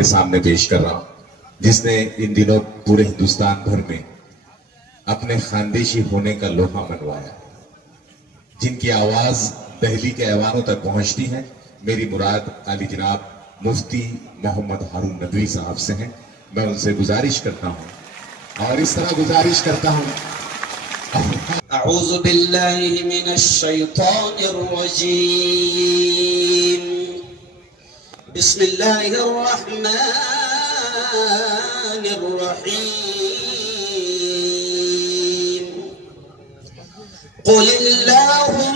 کے سامنے پیش کر رہا ہوں، جس نے ان دنوں پورے ہندوستان بھر میں اپنے خاندیشی ہونے کا لوہا منوایا، جن کی آواز دہلی کے ایوانوں تک پہنچتی ہے۔ میری مراد علی جناب مفتی محمد ہارون ندوی صاحب سے ہیں۔ میں ان سے گزارش کرتا ہوں اور اس طرح گزارش کرتا ہوں۔ اعوذ باللہ من الشیطان الرجیم، بسم اللہ الرحمن الرحیم، قل اللہم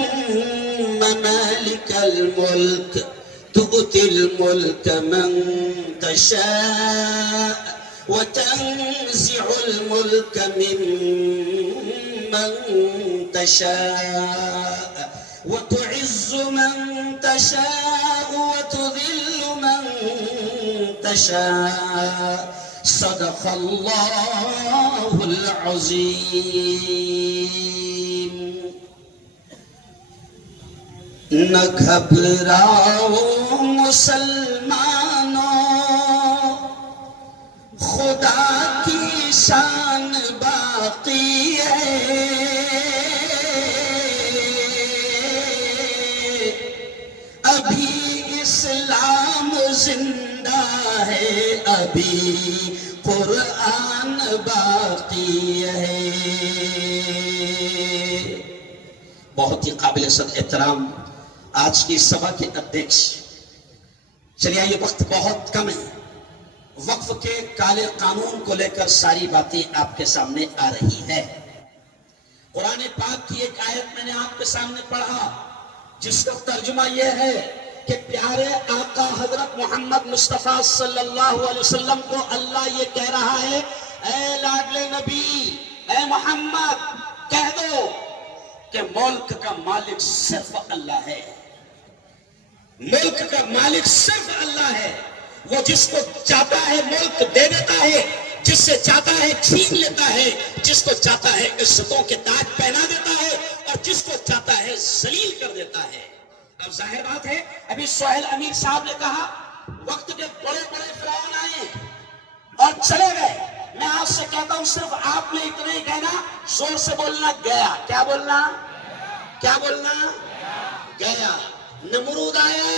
مالک الملک تؤتی الملک من تشاء وتنزع الملك ممن تشاء وتعز من تشاء وتذل من تشاء صدق اللہ العظیم۔ نہ گھبراؤ مسلمانوں، خدا کی شان باقی ہے، ابھی اسلام زندہ ہے، ابھی قرآن باقی ہے۔ بہت ہی قابل صد احترام آج کی سبھا کے ادھیکش، چلیے یہ وقت بہت کم ہے، وقف کے کالے قانون کو لے کر ساری باتیں آپ کے سامنے آ رہی ہے۔ قرآن پاک کی ایک آیت میں نے آپ کے سامنے پڑھا جس کا ترجمہ یہ ہے کہ پیارے آقا حضرت محمد مصطفیٰ صلی اللہ علیہ وسلم کو اللہ یہ کہہ رہا ہے، اے لاڈلے نبی، اے محمد، کہہ دو کہ ملک کا مالک صرف اللہ ہے، ملک کا مالک صرف اللہ ہے۔ وہ جس کو چاہتا ہے ملک دے دیتا ہے، جس سے چاہتا ہے چھین لیتا ہے، جس کو چاہتا ہے عزتوں کے تاج پہنا دیتا ہے، اور جس کو چاہتا ہے ذلیل کر دیتا ہے۔ اب ظاہر بات ہے، ابھی سہیل امیر صاحب نے کہا وقت کے بڑے بڑے فرعون آئے اور چلے گئے۔ میں آپ سے کہتا ہوں صرف آپ نے اتنا ہی کہنا، زور سے بولنا گیا۔ کیا بولنا؟ کیا بولنا؟ گیا۔ نمرود آیا،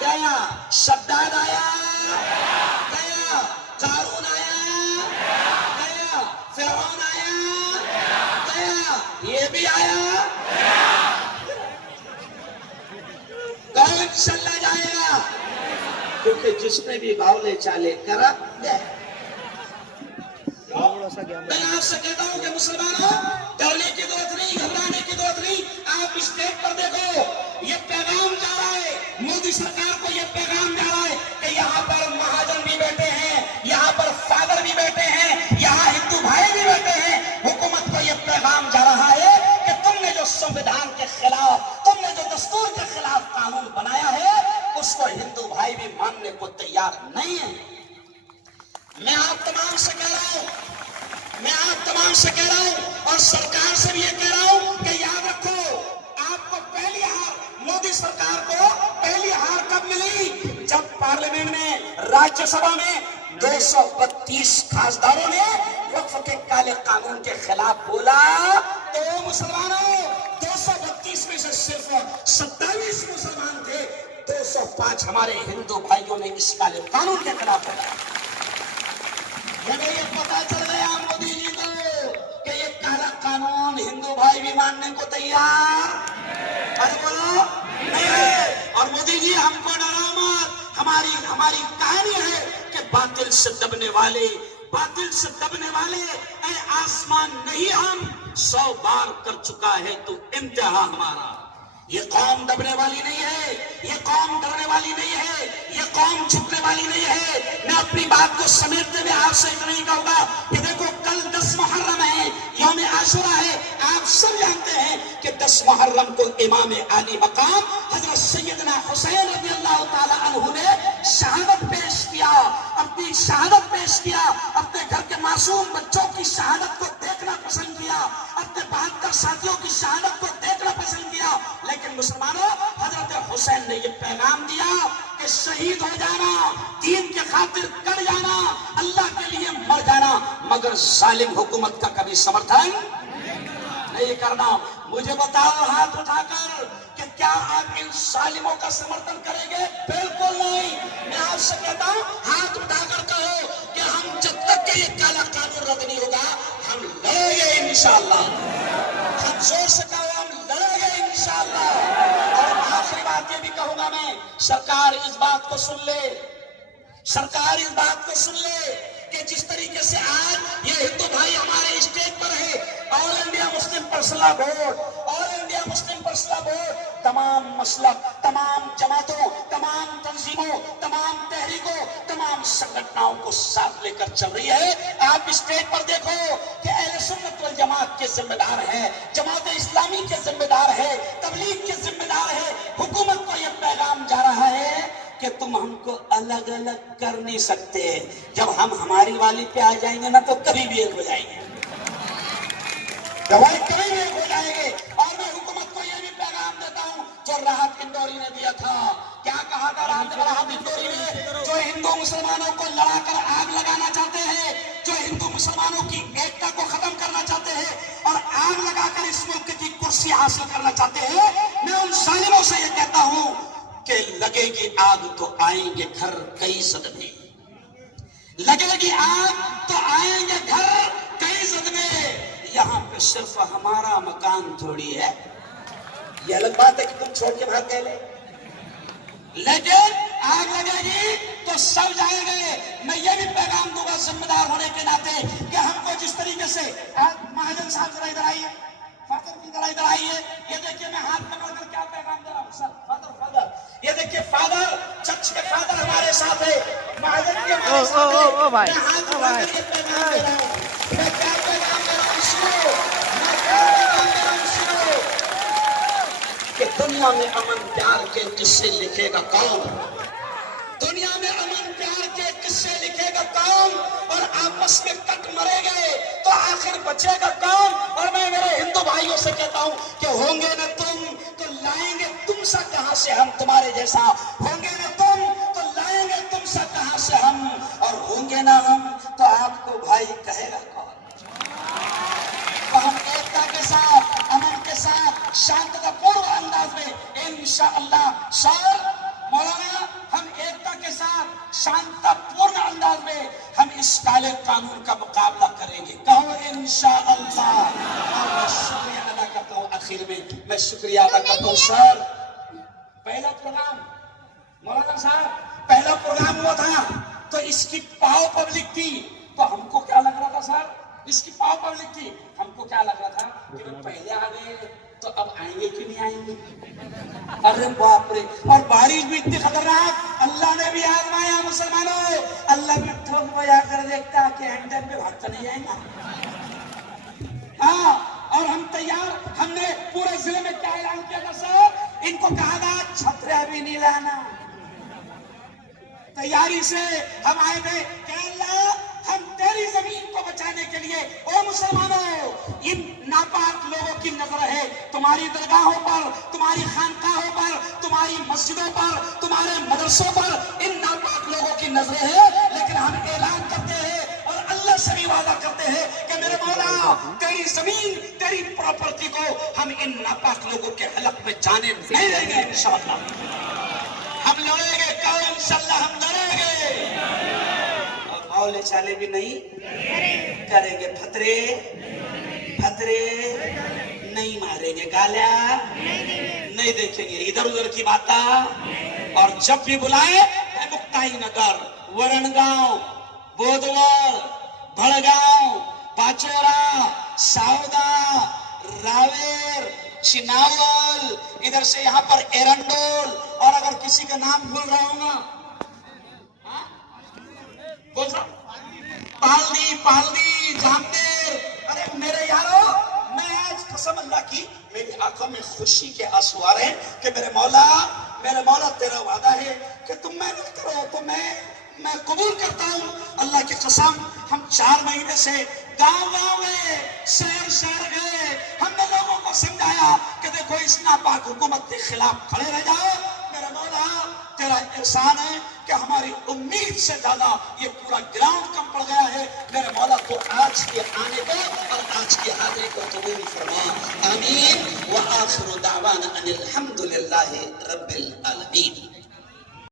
گیا۔ شداد آیا، گیا۔ قارون آیا، گیا۔ فرعون آیا، گیا۔ یہ بھی آیا، کون چلا جائے گا؟ کیونکہ جس نے بھی باولے چالے کرا گئے۔ میں آپ سے کہتا ہوں کہ مسلمانوں، ڈرنے کی ضرورت نہیں، گھبرانے کی ضرورت نہیں۔ آپ اسٹیج پر دیکھو، یہ پیغام جا رہا ہے، مودی سرکار کو یہ پیغام جا رہا ہے کہ یہاں پر مہاجن بھی بیٹھے ہیں، یہاں پر فادر بھی بیٹھے ہیں، یہاں ہندو بھائی بھی بیٹھے ہیں۔ حکومت کو یہ پیغام جا رہا ہے کہ تم نے جو سنویدھان کے خلاف، تم نے جو دستور کے خلاف قانون بنایا ہے، اس کو ہندو بھائی بھی ماننے کو تیار نہیں ہے۔ میں آپ تمام سے کہہ رہا ہوں، میں آپ تمام سے کہہ رہا ہوں اور سرکار سے بھی یہ کہہ رہا ہوں کہ یاد رکھو، آپ کو پہلی ہار، مودی سرکار کو پہلی ہار کب ملی؟ جب پارلیمنٹ میں، راجیہ سبھا میں 232 خاصداروں نے وقف کے کالے قانون کے خلاف بولا، تو مسلمانوں 232 میں سے صرف 27 مسلمان تھے، 205 ہمارے ہندو بھائیوں نے اس کالے قانون کے خلاف بولا۔ یہ پتا چل گیا مودی جی کو کہ یہ کالا قانون ہندو بھائی بھی ماننے کو تیار بولو نہیں ہے۔ اور مودی جی ہم کو ڈرا مت، ہماری کہانی ہے کہ باطل سے دبنے والے، باطل سے دبنے والے، اے آسمان نہیں ہم 100 بار کر چکا ہے تو انتہا ہمارا۔ یہ قوم دبنے والی نہیں ہے، یہ قوم ڈرنے والی نہیں ہے، یہ قوم جھکنے والی نہیں ہے۔ میں اپنی بات کو سمیٹتے ہوئے آپ سے اتنا ہی کہوں گا کہ دیکھو کل 10 محرم ہے، یوم عاشورہ ہے۔ آپ سب جانتے ہیں کہ 10 محرم کو امام عالی مقام حضرت سیدنا حسین رضی اللہ تعالی عنہ نے شہادت پیش کیا، اپنی شہادت پیش کیا، اپنے گھر کے معصوم بچوں کی شہادت کو دیکھنا پسند کیا، اپنے 72 ساتھیوں کی شہادت کو دیکھنا پسند کیا۔ لیکن مسلمانوں، حضرت حسین نے یہ پیغام دیا کہ شہید ہو جانا دین خاطر کر جانا، اللہ کے لیے مر جانا، مگر ظالم حکومت کا کبھی سمرتھن نہیں کرنا۔ مجھے بتاؤ ہاتھ اٹھا کر کہ کیا آپ ان ظالموں کا سمرتھن کریں گے؟ بالکل نہیں۔ میں آپ سے کہتا ہوں ہاتھ اٹھا کر کہو کہ ہم جب تک کہ یہ کالا قانون رد نہیں ہوگا ہم لڑیں گے انشاءاللہ۔ ہم زور سے کہو ہم لڑیں گے انشاءاللہ۔ اور آخری بات یہ بھی کہوں گا میں، سرکار اس بات کو سن لے، سرکار اس بات کو سن لے کہ جس طریقے سے آج یہ ہندو بھائی ہمارے اسٹیج پر ہے، آل انڈیا مسلم پرسنل بورڈ، آل انڈیا مسلم پرسنل بورڈ تمام مسلک، تمام جماعتوں، تمام تنظیموں، تمام تحریکوں، تمام سنگھٹنوں کو ساتھ لے کر چل رہی ہے۔ آپ اسٹیج پر دیکھو کہ اہل سنت والجماعت کے ذمہ دار ہے، جماعت اسلامی کے ذمہ دار ہے، تبلیغ کے ذمہ دار ہے۔ حکومت کو یہ پیغام جا رہا ہے کہ تم ہم کو الگ الگ کر نہیں سکتے، جب ہم ہماری والی پہ آ جائیں گے نا تو کبھی بھی ایک ہو جائیں گے، دوائی کبھی بھی ایک ہو جائیں گے۔ اور میں حکومت کو یہ بھی پیغام دیتا ہوں جو راحت انڈوری نے دیا تھا، کیا کہا تھا راحت انڈوری نے؟ جو ہندو مسلمانوں کو لڑا کر آگ لگانا چاہتے ہیں، جو ہندو مسلمانوں کی ایکتا کو ختم کرنا چاہتے ہیں اور آگ لگا کر اس ملک کی کرسی حاصل کرنا چاہتے ہیں، میں ان ظالموں سے یہ کہتا ہوں کہ لگے گی آگ تو آئیں گے گھر کئی صدمے، لگے گی آگ تو آئیں گے گھر کئی صدمے، یہاں پہ صرف ہمارا مکان تھوڑی ہے۔ یہ الگ بات ہے کہ تم چھوڑ کے بھاگ گئے، لیکن آگ لگے گی تو سب جائیں گے۔ میں یہ بھی پیغام دوں گا ذمہ دار ہونے کے ناطے کہ ہم کو جس طریقے سے مہاجن صاحب ذرا ادھر آئیے، فادر کی ذرا ادھر آئیے، یہ دیکھیے میں ہاتھ پکڑ کر کیا پیغام دے رہا ہوں۔ سر فادر یہ دیکھیے، فادر چرچ کے فادر ہمارے ساتھ ہے، مہاجن کے ہمارے ساتھ ہے، میں ہاتھ پکڑ کر یہ پیغام دے رہا ہوں۔ میں کیا پیغام دے رہا ہوں سنو، میں کیا پیغام دے رہا ہوں سنو، کہ دنیا میں امن پیار کے قصے لکھے گا کون؟ دنیا میں امن پیار کے قصے لکھے گا کون؟ اور آپس میں کٹ مرے گئے تو آخر بچے گا کون؟ اور میں میرے ہندو بھائیوں سے کہتا ہوں کہ ہوں گے نہ تم تو لائیں گے تم سا کہاں سے ہم تمہارے جیسا، ہوں گے نہ تم تو لائیں گے تم سا کہاں سے ہم، اور ہوں گے نہ ہم تو آپ کو بھائی کہے گا کون؟ تو ہم ایکتا کے ساتھ، امن کے ساتھ، شانتتا پورن انداز میں انشاءاللہ سر مولانا، ہم ایکتا کے ساتھ شانتتا پورن انداز میں ہم اس کالے قانون کا مقابلہ کریں گے، کہو انشاءاللہ۔ اور میں شکریہ ادا کرتا ہوں، آخر میں میں شکریہ ادا کرتا ہوں سر۔ پہلا پروگرام مولانا صاحب، پہلا پروگرام ہوا تھا تو اس کی پاؤ پبلک تھی، تو ہم کو کیا لگ رہا تھا سر؟ اس کی پاؤ پبلک تھی، ہم کو کیا لگ رہا تھا کہ وہ پہلے آ گئے تو اب آئیں گے کہ نہیں آئیں گے؟ ارے باپ رے، اور بارش بھی اتنی خطرناک، اللہ نے بھی آزمایا مسلمانوں، اللہ بھی ٹھوک بجا کر دیکھتا کہ اینٹن پہ بھاگتا نہیں آئے گا۔ ہاں، اور ہم تیار، ہم نے پورے ضلع میں کیا اعلان کیا تھا سر؟ ان کو کہا تھا چھترے بھی نہیں لانا، تیاری سے ہم آئے تھے کہ اللہ ہم تیری زمین کو بچانے کے لیے، او مسلمانوں، ان ناپاک لوگوں کی نظر ہے تمہاری درگاہوں پر، تمہاری خانقاہوں پر، تمہاری مسجدوں پر، تمہارے مدرسوں پر، ان ناپاک لوگوں کی نظریں ہیں، لیکن ہم اعلان کرتے ہیں اور اللہ سے بھی وعدہ کرتے ہیں کہ میرے مولا تیری زمین، تیری پراپرٹی کو ہم ان ناپاک لوگوں کے حلق میں جانے نہیں دیں گے انشاءاللہ۔ ہم لڑیں گے، کہو انشاءاللہ ہم لڑیں گے، اور مولے چالے بھی نہیں کریں گے، پھترے نہیں ماریں گے، گالیاں نہیں دیکھیں گے، ادھر ادھر کی باتیں، اور جب بھی بلائے مکتائی نگر، ورنگاؤں، بودور، بھڑگاؤں، پاچورا، ساؤدا، راویر، چناول، ادھر سے یہاں پر ایرنڈول، اور اگر کسی کا نام بھول رہا ہوں گا پالنی، جامدیر، ارے میرے یارو، میں آج قسم اللہ کی میری آنکھوں میں خوشی کے آنسو آ رہے ہیں کہ میرے مولا تیرا وعدہ ہے کہ تم محنت کرو تو میں قبول کرتا ہوں۔ اللہ کی قسم، ہم 4 مہینے سے گاؤں میں شہر گئے، ہم نے لوگوں کو سمجھایا کہ دیکھو اس ناپاک حکومت کے خلاف کھڑے رہ جاؤ، میرا مولا تیرا احسان ہے کہ ہماری امید امید سے زیادہ یہ پورا گراؤنڈ کم پڑ گیا ہے. میرے مولا تو آج کے آنے کو اور آج کی حاضری کو قبول فرما. آمین. وآخر دعوانا ان الحمد للہ رب